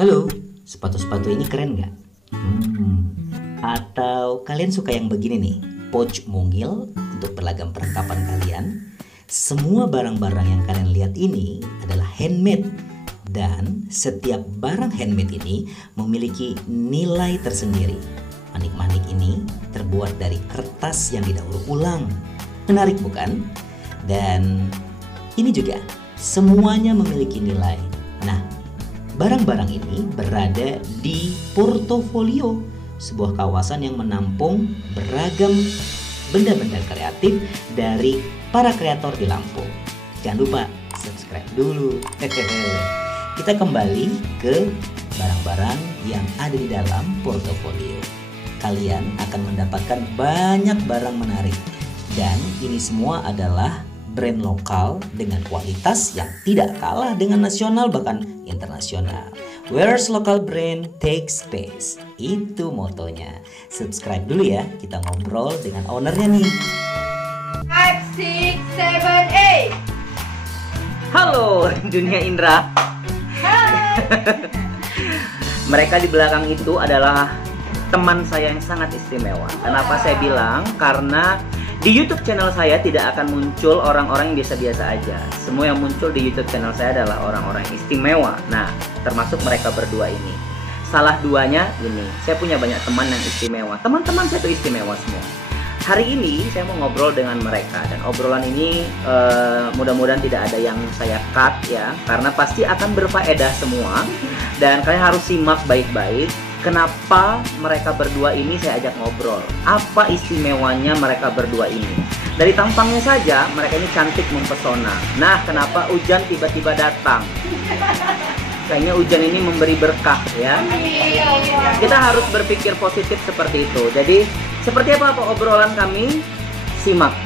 Halo, sepatu-sepatu ini keren nggak? Atau kalian suka yang begini nih, pouch mungil untuk beragam perlengkapan kalian? Semua barang-barang yang kalian lihat ini adalah handmade. Dan setiap barang handmade ini memiliki nilai tersendiri. Manik-manik ini terbuat dari kertas yang didaur ulang. Menarik bukan? Dan ini juga semuanya memiliki nilai. Nah, barang-barang ini berada di Portofolio, sebuah kawasan yang menampung beragam benda-benda kreatif dari para kreator di Lampung. Jangan lupa subscribe dulu. Kita kembali ke barang-barang yang ada di dalam Portofolio. Kalian akan mendapatkan banyak barang menarik. Dan ini semua adalah brand lokal dengan kualitas yang tidak kalah dengan nasional bahkan internasional. Where's local brand takes space. Itu motonya. Subscribe dulu ya, kita ngobrol dengan ownernya nih. 5, 6, 7, 8. Halo Dunia Indra. Mereka di belakang itu adalah teman saya yang sangat istimewa. Kenapa saya bilang? Karena di YouTube channel saya tidak akan muncul orang-orang yang biasa-biasa aja. Semua yang muncul di YouTube channel saya adalah orang-orang yang istimewa. Nah, termasuk mereka berdua ini. Salah duanya ini, saya punya banyak teman yang istimewa. Teman-teman saya itu istimewa semua. Hari ini saya mau ngobrol dengan mereka. Dan obrolan ini mudah-mudahan tidak ada yang saya cut ya. Karena pasti akan berfaedah semua. Dan kalian harus simak baik-baik. Kenapa mereka berdua ini saya ajak ngobrol? Apa istimewanya mereka berdua ini? Dari tampangnya saja, mereka ini cantik mempesona. Nah, kenapa hujan tiba-tiba datang? Kayaknya hujan ini memberi berkah ya. Kita harus berpikir positif seperti itu. Jadi, seperti apa obrolan kami? Simak.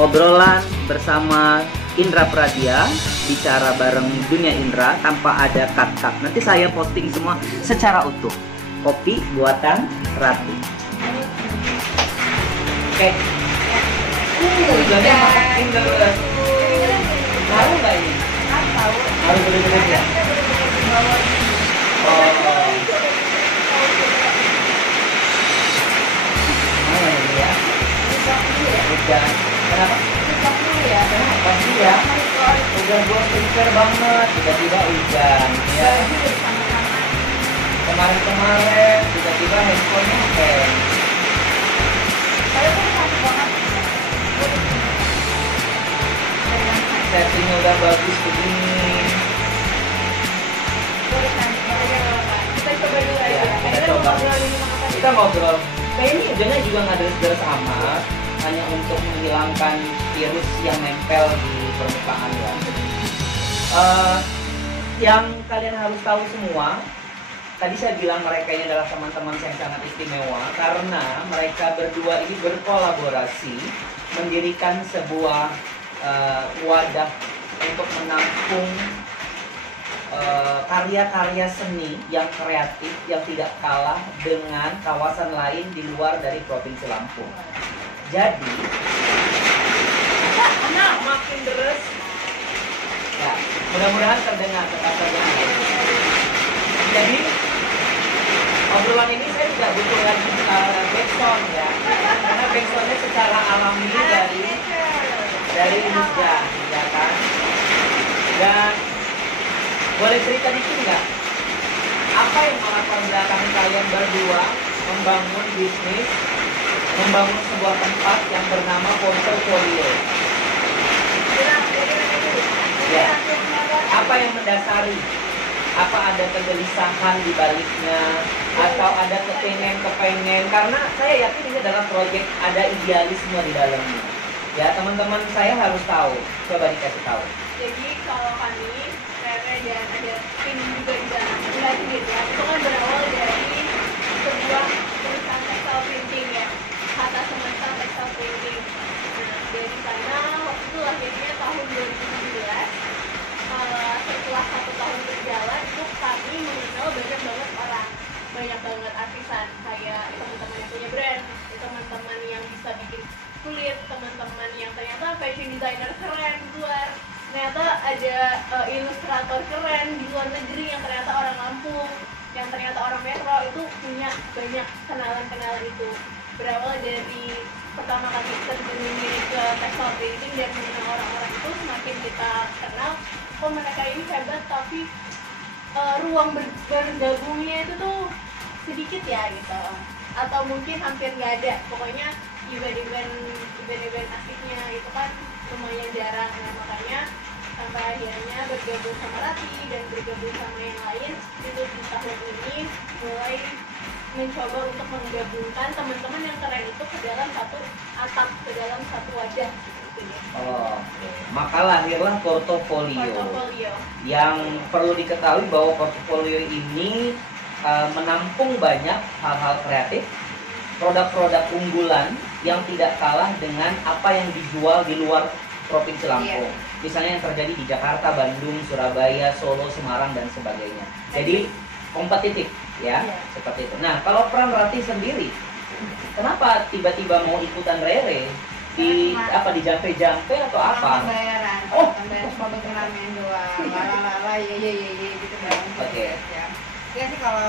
Obrolan bersama Indra Pradia, bicara bareng Dunia Indra tanpa ada cut-cut. Nanti saya posting semua secara utuh. Kopi buatan Rati. Oke. Hujannya makin deras. Tahu nggak ini? Tahu. Harus beli-beli ya. Oh. Ini ya. Hujan. Kenapa? Kenapa sih ya? Udah gua prepare banget, tiba-tiba hujan ya. Kemarin-kemarin tiba-tiba handphonenya hang. Settingnya udah bagus begini. Kita coba. Kita ngobrol. Kayaknya hujannya juga nggak deras-deras amat. Hanya untuk menghilangkan virus yang nempel di permukaan ya. Yang kalian harus tahu semua, tadi saya bilang mereka ini adalah teman-teman saya yang sangat istimewa karena mereka berdua ini berkolaborasi mendirikan sebuah wadah untuk menampung karya-karya seni yang kreatif yang tidak kalah dengan kawasan lain di luar dari Provinsi Lampung. Jadi, makin deres. Ya, mudah-mudahan terdengar kata-katanya. Jadi, obrolan ini saya tidak butuh lagi backsound ya, karena backsoundnya secara alami dari hujan, ya kan. Dan boleh cerita dikit nggak? Apa yang melatar belakangi kalian berdua membangun bisnis? Membangun sebuah tempat yang bernama Portofolio. Ya. Apa yang mendasari? Apa ada kegelisahan di baliknya? Atau ada kepengen? Karena saya yakin ini adalah proyek, ada idealisme di dalamnya. Ya, teman-teman saya harus tahu. Coba dikasih tahu. Jadi kalau kami, Rere dan ada tim juga di dalam sendiri ya, itu kan berawal dari sebuah perusahaan textile printing ya. Kata semesta textile printing. Nah, dari sana waktu itu lahirnya tahun 2017. Setelah 1 tahun berjalan, itu kami mengenal banyak banget orang, banyak banget artisan, kayak teman-teman yang punya brand, teman-teman yang bisa bikin kulit, teman-teman yang ternyata fashion designer keren di luar, ternyata ada ilustrator keren keren di luar negeri yang ternyata orang Lampung, yang ternyata orang Metro itu punya banyak kenalan-kenalan itu. Berawal dari pertama kali terjunnya ke textile printing dan mengenal orang-orang itu, semakin kita kenal, oh mereka ini hebat, tapi ruang bergabungnya itu tuh sedikit ya gitu, atau mungkin hampir nggak ada. Pokoknya event-event asiknya itu kan lumayan jarang. Nah, makanya sampai akhirnya bergabung sama Rati dan bergabung sama yang lain itu di tahun ini mulai mencoba untuk menggabungkan teman-teman yang keren itu ke dalam satu atap, ke dalam satu wadah gitu deh. Oh, maka lahirlah portofolio. Yang perlu diketahui bahwa portofolio ini menampung banyak hal-hal kreatif, produk-produk unggulan yang tidak kalah dengan apa yang dijual di luar Provinsi Lampung. Misalnya yang terjadi di Jakarta, Bandung, Surabaya, Solo, Semarang, dan sebagainya. Jadi kompetitif ya, seperti itu. Nah, kalau peran Rati sendiri, kenapa tiba-tiba mau ikutan Rere? Di apa, di jampe-jampe atau apa? Pembayaran, pembayaran cuma bikin ramen doang, lala gitu kan. Oke. Ya sih, kalau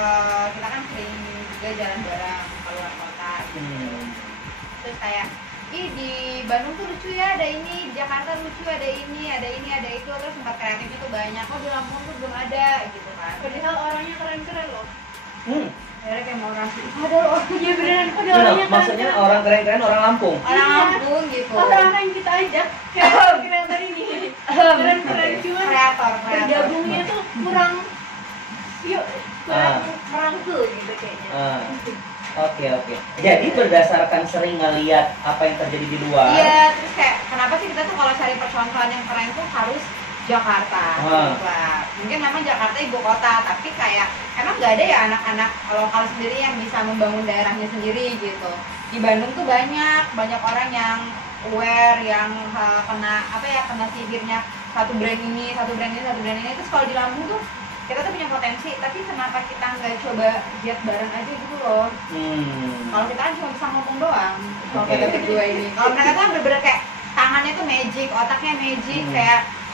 kita kan sering juga jalan bareng keluar kota gitu. Terus kayak, ih di Bandung tuh lucu ya, ada ini, di Jakarta lucu, ada ini, ada itu, terus tempat kreatif itu banyak, kok di Lampung tuh belum ada gitu kan. Padahal orangnya keren-keren loh. Akhirnya kayak mau rasis, ada loh. Iya beneran, padahal orangnya maksudnya orang keren-keren orang Lampung. Orang Lampung gitu. Orang-orang yang kita ajak kayak kreator ini keren-keren, cuma kreator bergabungnya tuh kurang merangkul gitu kayaknya. Oke. Jadi berdasarkan sering ngeliat apa yang terjadi di luar. Iya, terus kayak kenapa sih kita tuh kalau cari percontohan yang keren tuh harus Jakarta gitu lah. Mungkin memang Jakarta ibu kota, tapi kayak emang nggak ada ya anak-anak lokal sendiri yang bisa membangun daerahnya sendiri gitu. Di Bandung tuh banyak orang yang aware, yang kena sihirnya satu brand ini. Terus kalau di Lampung tuh kita tuh punya potensi, tapi kenapa kita nggak coba giat bareng aja gitu loh. Kalau kita kan cuma bisa ngomong doang. Kalau kita berdua ini, kalau mereka tuh kan bener-bener kayak tangannya tuh magic, otaknya magic,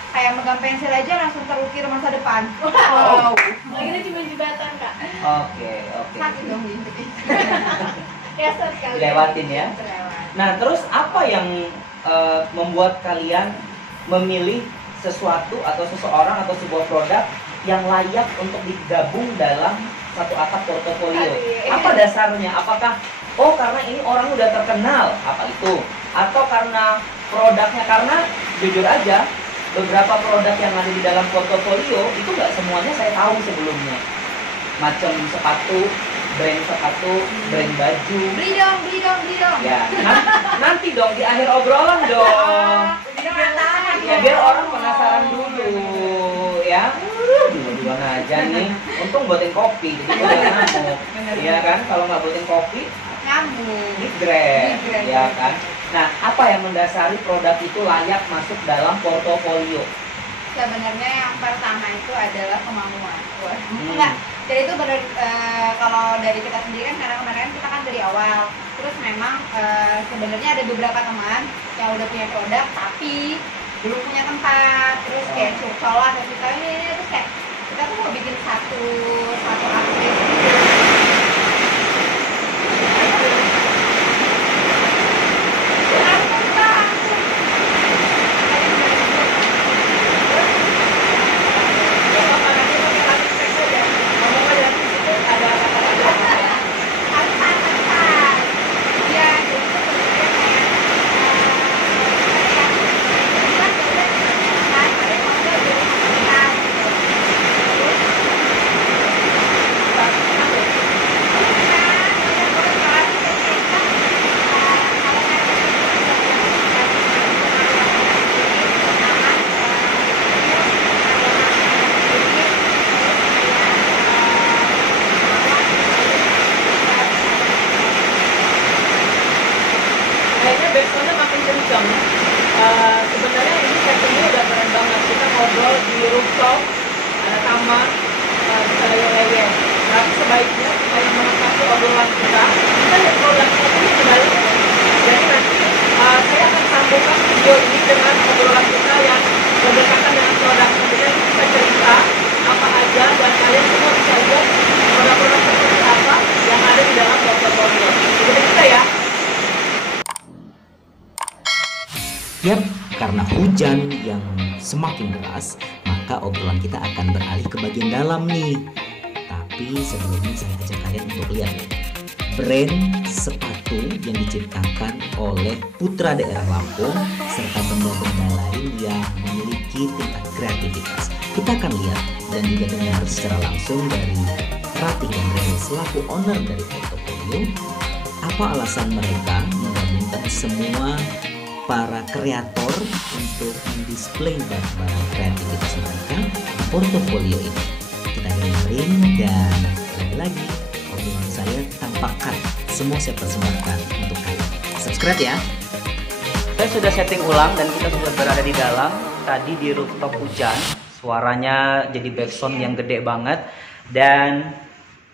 kayak megang pensil aja langsung terukir masa depan. Wow. Lagi cuma jembatan kak. Oke. Sakit dong gitu. Ya sekali. Lewatin ya. Nah, terus apa yang membuat kalian memilih sesuatu atau seseorang atau sebuah produk yang layak untuk digabung dalam satu atap portofolio? Apa dasarnya? Apakah karena ini orang udah terkenal, apa itu? Atau karena produknya? Karena jujur aja, beberapa produk yang ada di dalam portofolio itu nggak semuanya saya tahu sebelumnya. Macam sepatu, brand baju. Beli dong. Ya, nanti dong di akhir obrolan dong. Ya biar orang penasaran dulu ya. Duluan aja nih. Untung buatin kopi, jadi boleh ngamuk. Iya kan? Kalau nggak buatin kopi, ngamuk. Migren, ya kan? Nah, apa yang mendasari produk itu layak masuk dalam portofolio? Sebenarnya yang pertama itu adalah kemampuan. Enggak, jadi itu kalau dari kita sendiri kan, karena kemarin kita kan dari awal. Terus memang sebenarnya ada beberapa teman yang udah punya produk tapi belum punya tempat. Terus kayak curcol atau kita ini terus kayak kita tuh mau bikin satu outlet gitu. backsoundnya makin kenceng. Sebenarnya ini settingnya udah keren banget. Kita ngobrol di rooftop, ada taman, bisa leyeh-leyeh. Tapi sebaiknya kita yang menikmati obrolan kita lihat produknya ini kembali. Jadi nanti saya akan sambungkan video ini dengan obrolan kita yang berdekatan dengan produk. Kemudian kita cerita Yap, karena hujan yang semakin deras, maka obrolan kita akan beralih ke bagian dalam nih. Tapi sebelumnya saya ajak kalian untuk lihat nih, brand sepatu yang diciptakan oleh putra daerah Lampung serta benda-benda lain yang memiliki tingkat kreativitas. Kita akan lihat dan juga dengar secara langsung dari Ratih dan Rere selaku owner dari Portofolio, apa alasan mereka menggabungkan semua para kreator untuk mendisplay barang-barang kreativitas mereka di Portofolio ini. Kita dengerin dan lagi-lagi obrolan saya tanpa cut, semua saya persembahkan untuk kalian. Subscribe ya. Saya sudah setting ulang dan kita sudah berada di dalam. Tadi di rooftop hujan, suaranya jadi backsound yang gede banget. Dan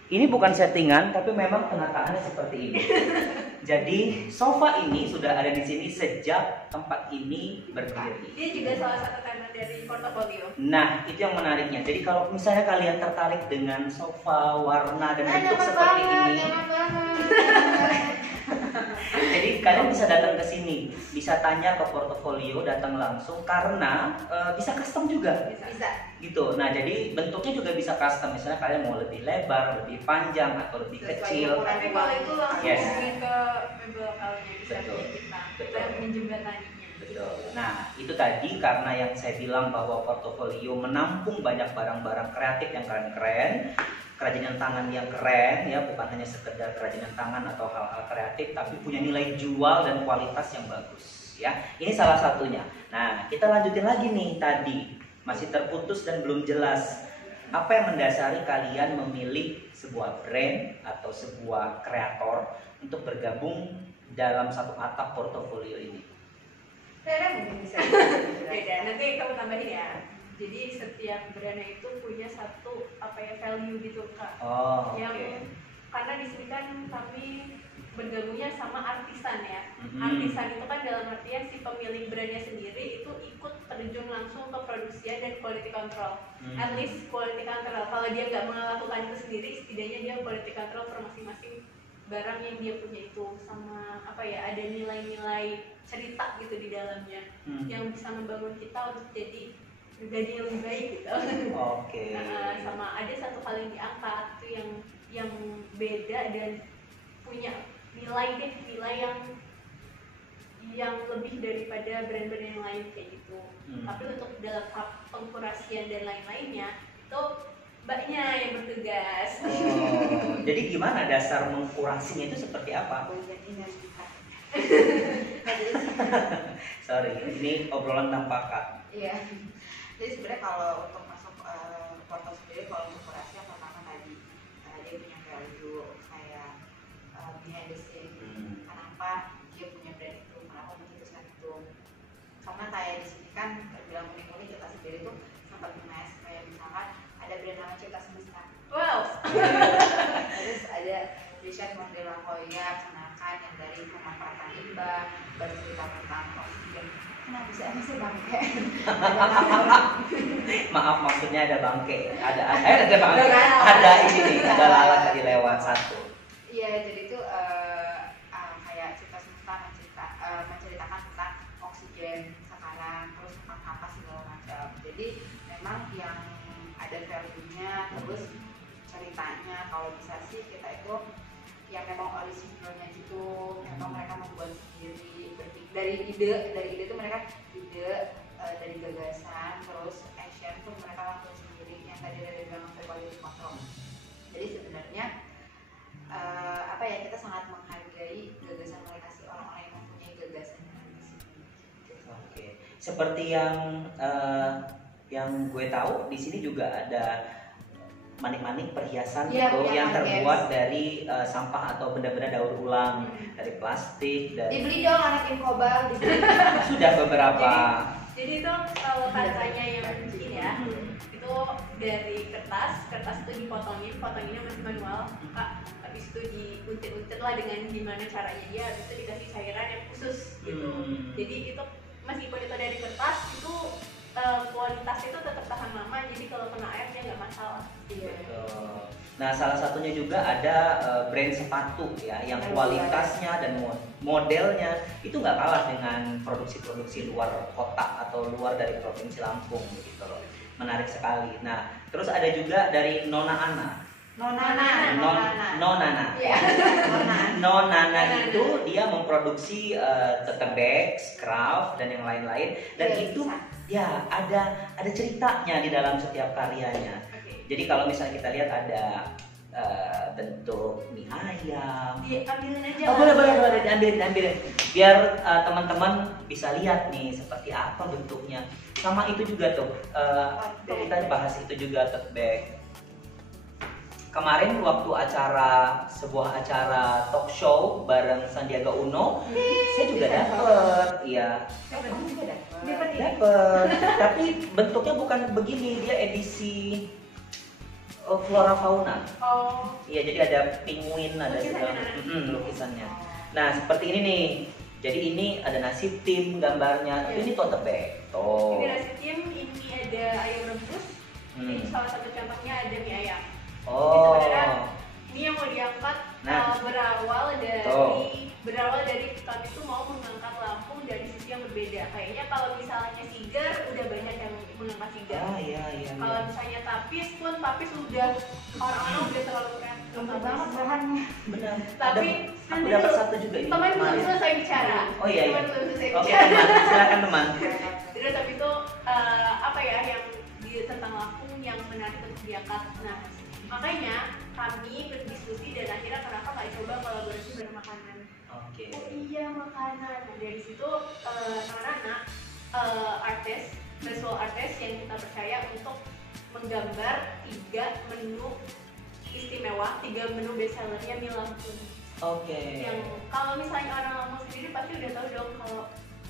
ini bukan settingan, tapi memang penataannya seperti ini. Jadi sofa ini sudah ada di sini sejak tempat ini berdiri. Dia juga salah satu tema dari Portofolio. Nah, itu yang menariknya. Jadi kalau misalnya kalian tertarik dengan sofa, warna dan bentuk seperti ini, jadi kalian bisa datang ke sini, bisa tanya ke Portofolio, datang langsung karena bisa custom juga. Bisa. Gitu. Nah, jadi bentuknya juga bisa custom. Misalnya kalian mau lebih lebar, lebih panjang atau lebih Sesuai kecil. ukuran. Tapi kalau itu langsung Yes. hubungin ke mebel lokalnya bisa Betul. punya kita. Kita Betul. menjembataninya. Betul. Nah, itu tadi karena yang saya bilang bahwa Portofolio menampung banyak barang-barang kreatif yang keren-keren, kerajinan tangan yang keren, ya, bukan hanya sekedar kerajinan tangan atau hal-hal kreatif, tapi punya nilai jual dan kualitas yang bagus, ya. Ini salah satunya. Nah, kita lanjutin lagi nih tadi, masih terputus dan belum jelas. Apa yang mendasari kalian memilih sebuah brand atau sebuah kreator untuk bergabung dalam satu atap Portofolio ini? Rere mungkin bisa. Beda. Nanti kamu tambahin ya. Jadi setiap brandnya itu punya satu value gitu Kak. Oh, oke. Yang karena di sini kan kami bergabungnya sama artisan ya. Mhm. Artisan itu kan dalam artian si pemilik brandnya sendiri itu ikut terjun langsung ke produksian dan quality control. At least quality control. Kalau dia nggak melakukan itu sendiri, setidaknya dia quality control per masing-masing barang yang dia punya itu, sama ada nilai-nilai cerita gitu di dalamnya yang bisa membangun kita untuk jadi pribadi yang lebih baik gitu. Oke. Sama ada satu hal yang diangkat itu yang beda dan punya nilai yang lebih daripada brand-brand yang lain kayak gitu. Tapi untuk dalam pengkurasian dan lain-lainnya itu mbaknya yang bertugas. Oh, jadi gimana dasar mengkurasinya itu seperti apa? Sorry, ini obrolan tanpa cut. Iya. Jadi sebenarnya kalau untuk masuk portal sendiri, kalau untuk kurasi yang pertama tadi dia punya value kayak behind the scene. Kenapa dia punya brand itu? Kenapa memutuskan itu? Karena kayak di sini kan terbilang unik-unik, kita sendiri tuh sempat ngemes kayak misalkan ada brand nama Cipta Semesta. Wow. Terus ada Richard Mondela Hoya, Kenakan yang dari pemanfaatan limbah, bercerita tentang oksigen. Kenapa bisa emisi bangke? Maaf, maksudnya ada bangke, ada bangke, ada ini nih, ada lalat tadi lewat satu. Iya, jadi itu kayak Cipta Semesta menceritakan tentang oksigen sekarang, terus tentang apa segala macam. Jadi memang yang ada value-nya, terus ceritanya kalau bisa sih kita itu yang memang originalnya gitu, memang mereka membuat sendiri dari ide itu mereka dari gagasan, terus action pun mereka lakukan sendiri yang tadi dari bilang quality control. Jadi sebenarnya kita sangat menghargai gagasan mereka sih, orang-orang yang mempunyai gagasan di sini. Oke. Seperti yang gue tahu di sini juga ada manik-manik perhiasan gitu yang terbuat dari sampah atau benda-benda daur ulang, dari plastik, dari Dibeli dong anak Inkobal, dibeli. sudah beberapa. Jadi itu kalau kacanya yang ini ya, itu dari kertas itu potonginnya masih manual, habis itu diuntit-untit lah dengan gimana caranya dia, habis itu dikasih cairan yang khusus gitu. Jadi itu meskipun itu dari kertas itu kualitas itu tetap tahan lama, jadi kalau kena air dia nggak masalah. Betul. Nah, salah satunya juga ada brand sepatu ya, yang kualitasnya dan modelnya itu nggak kalah dengan produksi-produksi luar kota atau luar dari provinsi Lampung gitu loh. Menarik sekali. Nah, terus ada juga dari Nona Ana. Nonana. Nonana itu dia memproduksi tote bag, scarf dan yang lain-lain, dan itu ya ada ceritanya di dalam setiap karyanya. Jadi kalau misalnya kita lihat ada bentuk mie ayam. Ambilin aja. Oh, boleh diambilin. Biar teman-teman bisa lihat nih seperti apa bentuknya. Sama itu juga tuh. Kita bahas itu juga tote bag. Kemarin waktu sebuah acara talk show bareng Sandiaga Uno, saya juga dapet, iya. Dapet. Tapi bentuknya bukan begini, dia edisi flora fauna. Oh. Iya, jadi ada penguin, ada segala lukisannya. Nah, seperti ini nih. Jadi ini ada nasi tim gambarnya, tapi ini tote bag. Tuh. Ini nasi tim, ini ada ayam rebus. Ini salah satu contohnya ada mie ayam. Oh. Sebenarnya ini yang mau diangkat berawal dari kami itu mau mengangkat Lampung dari sisi yang berbeda. Kayaknya kalau misalnya Sigar udah banyak yang mengangkat Sigar. Iya. Kalau misalnya Tapis udah orang-orang udah terlalu keren banget bahannya. Benar. Tapi aku dapat satu juga ini. Teman belum selesai bicara. Oh iya. Teman belum selesai Oke, bicara. teman. Silakan teman. Terus tapi itu apa ya yang tentang Lampung yang menarik untuk diangkat. Nah, makanya kami berdiskusi dan akhirnya kenapa nggak coba kolaborasi bareng makanan. Oke. Oh iya, makanan. Nah, dari situ anak-anak visual artist yang kita percaya untuk menggambar 3 menu istimewa, 3 menu bestsellernya mie Lampung. Oke. Yang kalau misalnya orang Lampung sendiri pasti udah tahu dong kalau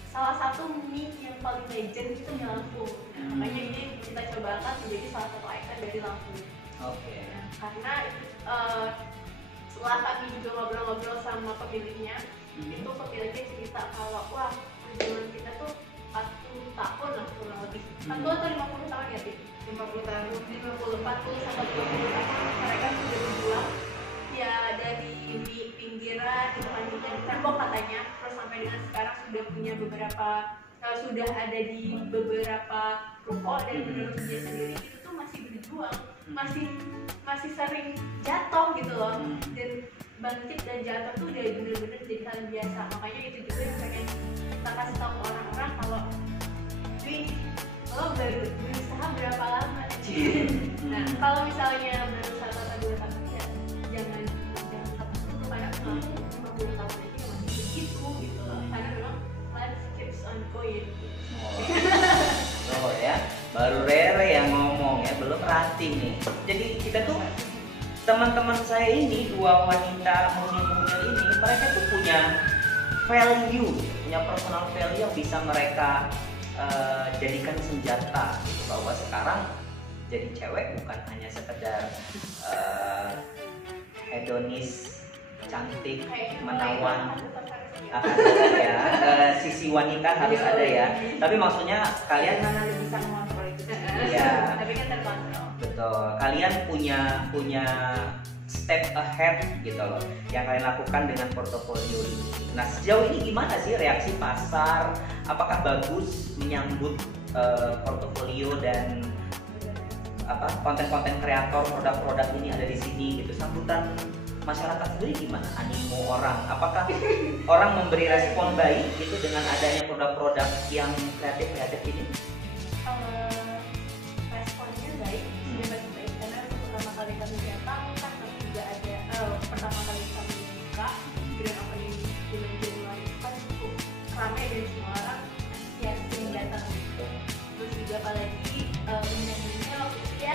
salah satu mie yang paling legend itu mie Lampung. Nah, makanya ini kita coba angkat menjadi salah satu ikon dari Lampung. Oke. Nah, karena setelah kami juga ngobrol-ngobrol sama pemiliknya, itu pemiliknya cerita kalau wah perjuangan kita tuh 40 tahun lah kurang lebih. 40 atau 50 tahun ya, Bib? 50 tahun, 40 sampai 50 tahun mereka sudah berjuang ya dari pinggiran itu kan tembok katanya, terus sampai dengan sekarang sudah punya sudah ada di beberapa ruko, dan menurut dia sendiri itu tuh masih berjuang, masih sering jatuh gitu loh, dan bangkit dan jatuh tuh udah bener-bener jadi hal biasa. Makanya itu juga yang pengen kita kasih tahu ke orang-orang kalau lo baru berusaha berapa lama. Nah, kalau misalnya baru 1 atau 2 tahun ya jangan takut dulu, karena 50 tahun aja masih begitu gitu loh, karena memang life keeps on going. Oh ya, baru Rere yang ngomong ya, belum Rati nih. Jadi kita tuh teman-teman saya ini, 2 wanita mungil-mungil ini, mereka tuh punya value, punya personal value yang bisa mereka jadikan senjata gitu, bahwa sekarang jadi cewek bukan hanya sekedar hedonis, cantik, menawan, akan ada ya, sisi wanita harus ada ya. Tapi maksudnya kalian mana bisa mengontrol itu? Iya. Tapi kan terkontrol. Betul. Kalian punya step ahead gitu loh yang kalian lakukan dengan portofolio ini. Nah, sejauh ini gimana sih reaksi pasar? Apakah bagus menyambut portofolio dan konten-konten kreator, produk-produk ini ada di sini gitu? Sambutan masyarakat sendiri gimana? Animo orang? Apakah orang memberi respon baik gitu dengan adanya produk-produk yang kreatif ini? Responnya baik, sudah baik, karena pertama kali kami datang kan kami juga ada pertama kali kami buka grand opening bulan Januari itu kan cukup ramai dan semua orang ya sering datang gitu. Terus juga apalagi undangannya waktu itu ya,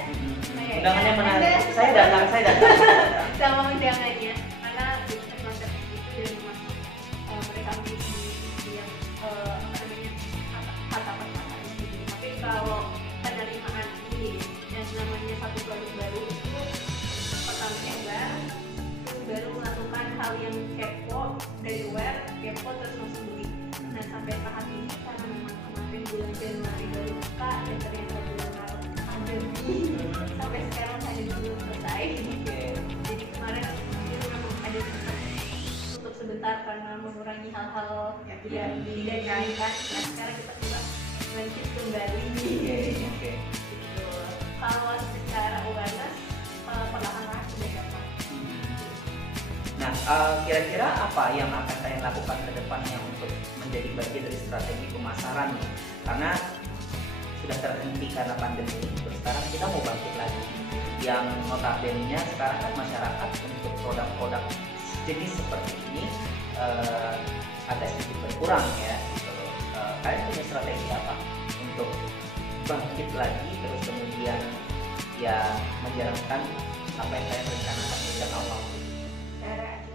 Undangannya menarik. Saya datang. sama undangannya, karena biasanya konsep itu dari masuk mereka mengisi yang kata-kata itu. Tapi kalau penerimaan ini yang namanya satu produk baru itu pertama coba, terus baru melakukan hal yang kepo, dari aware, kepo terus langsung beli. Nah, sampai tahap ini karena memang kemarin bulan Januari baru buka dan ternyata bulan Maret ada sampai sekarang ada belum selesai. hal-hal yang tidak diinginkan. Nah sekarang kita coba lanjut kembali. Oke. Gitu. Kalau secara awareness perlahan-lahan sudah dapat. Nah, kira-kira apa yang akan kalian lakukan ke depannya untuk menjadi bagian dari strategi pemasaran nih? Karena sudah terhenti karena pandemi, terus sekarang kita mau bangkit lagi. Yang notabene-nya sekarang kan masyarakat untuk produk-produk jenis seperti ini agak sedikit berkurang ya. Gitu. Kalian punya strategi apa untuk bangkit lagi terus kemudian ya menjalankan apa yang kalian rencanakan sejak awal? Cara aja.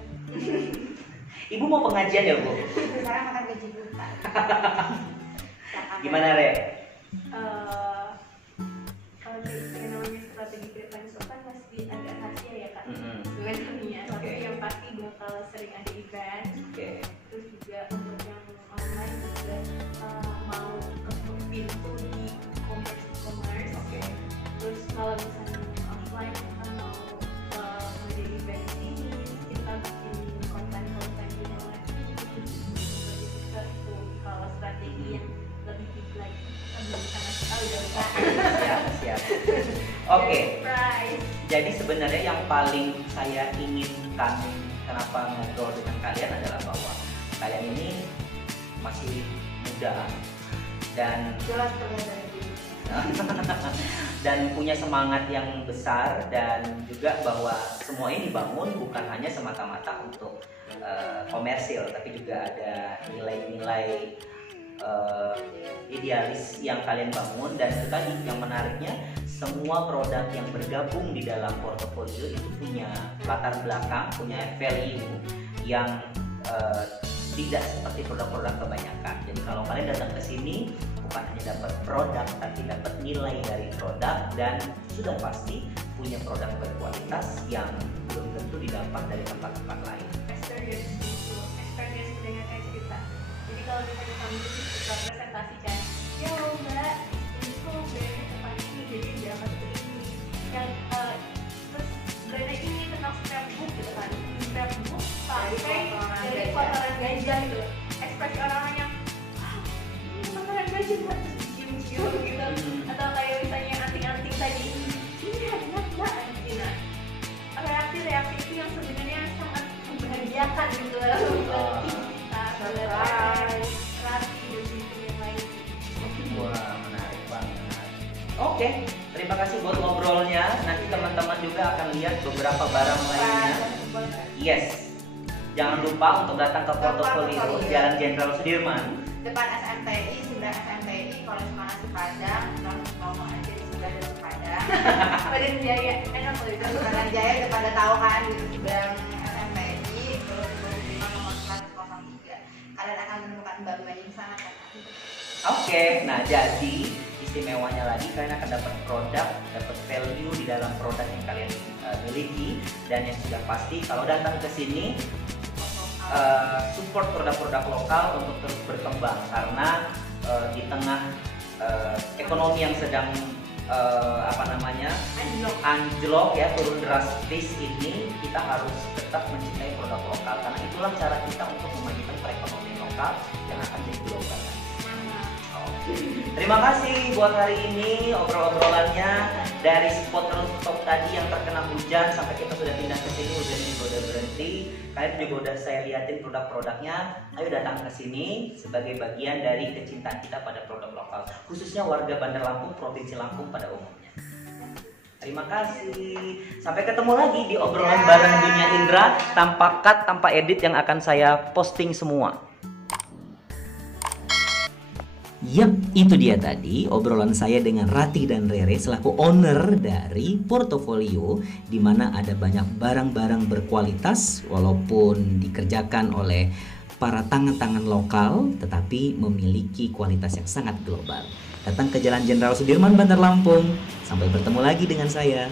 Ibu mau pengajian ya Bu? Sekarang makan gaji buta. Gimana Re? Kalau yang namanya strategi kedepan itu kan masih agak rahasia ya Kak sebenarnya. Tapi yang pasti bakal sering ada event. Terus juga untuk yang online juga mau ketuk pintu di e-commerce. Terus kalau misalnya offline kita mau ada event ini, kita bikin konten-konten di dalam juga itu kalau strategi yang lebih deep lagi kita belum bisa ngasih tahu jauh Kak. Siap. Oke. Surprise. Jadi sebenarnya yang paling saya inginkan kenapa ngobrol dengan kalian adalah bahwa kalian ini masih muda dan Jelas terlihat dari diri. dan punya semangat yang besar dan juga bahwa semua ini dibangun bukan hanya semata-mata untuk komersil tapi juga ada nilai-nilai idealis yang kalian bangun. Dan itu tadi yang menariknya semua produk yang bergabung di dalam portofolio itu punya latar belakang, punya value yang tidak seperti produk-produk kebanyakan. Jadi kalau kalian datang ke sini bukan hanya dapat produk tapi dapat nilai dari produk dan sudah pasti punya produk berkualitas yang belum tentu didapat dari tempat-tempat lain. Experience dengan cerita. Jadi kalau misalnya kamu suka presentasi kan, ya Mbak, ini tuh brandnya tempat ini, jadi dia akan seperti ini. Yang terus brandnya ini tentang scrapbook gitu kan, scrapbook pakai dari kotoran gajah gitu. Ekspresi orang-orang yang kotoran gajah Mbak, terus cium-cium gitu. Atau kayak misalnya anting-anting tadi, ini lihat Mbak anting. Nah, reaksi-reaksi itu yang sebenarnya sangat membahagiakan gitu dalam kita rapi dan pintu yang lain. Wah, menarik banget. Oke, terima kasih buat ngobrolnya. Nanti teman-teman juga akan lihat beberapa barang lainnya. Yes, jangan lupa untuk datang ke portofolio Jalan Jenderal Sudirman. Depan SMPI, sebelah SMPI, kalau cuma nasi Padang, langsung ngomong aja di sebelah depan Padang. Padang Jaya, enak loh itu. Padang Jaya udah pada tahu kan di seberang SMPI, terus di nomor 103. Kalian akan menemukan Mbak yang sangat enak. Oke, nah jadi istimewanya lagi kalian akan dapat produk, dapat value di dalam produk yang kalian miliki. Dan yang sudah pasti kalau datang ke sini support produk-produk lokal untuk terus berkembang karena di tengah ekonomi yang sedang anjlok ya, turun drastis ini, kita harus tetap mencintai produk lokal karena itulah cara kita untuk memajukan perekonomian lokal yang akan jadi global. Terima kasih buat hari ini obrol-obrolannya dari spot rooftop tadi yang terkena hujan sampai kita sudah pindah ke sini, hujannya juga udah berhenti. Kalian juga udah saya liatin produk-produknya. Ayo datang ke sini sebagai bagian dari kecintaan kita pada produk lokal, khususnya warga Bandar Lampung, Provinsi Lampung pada umumnya. Terima kasih. Sampai ketemu lagi di obrolan bareng Dunia Indra tanpa cut, tanpa edit yang akan saya posting semua. Yap, itu dia tadi obrolan saya dengan Rati dan Rere selaku owner dari portofolio di mana ada banyak barang-barang berkualitas walaupun dikerjakan oleh para tangan-tangan lokal tetapi memiliki kualitas yang sangat global. Datang ke Jalan Jenderal Sudirman, Bandar Lampung. Sampai bertemu lagi dengan saya.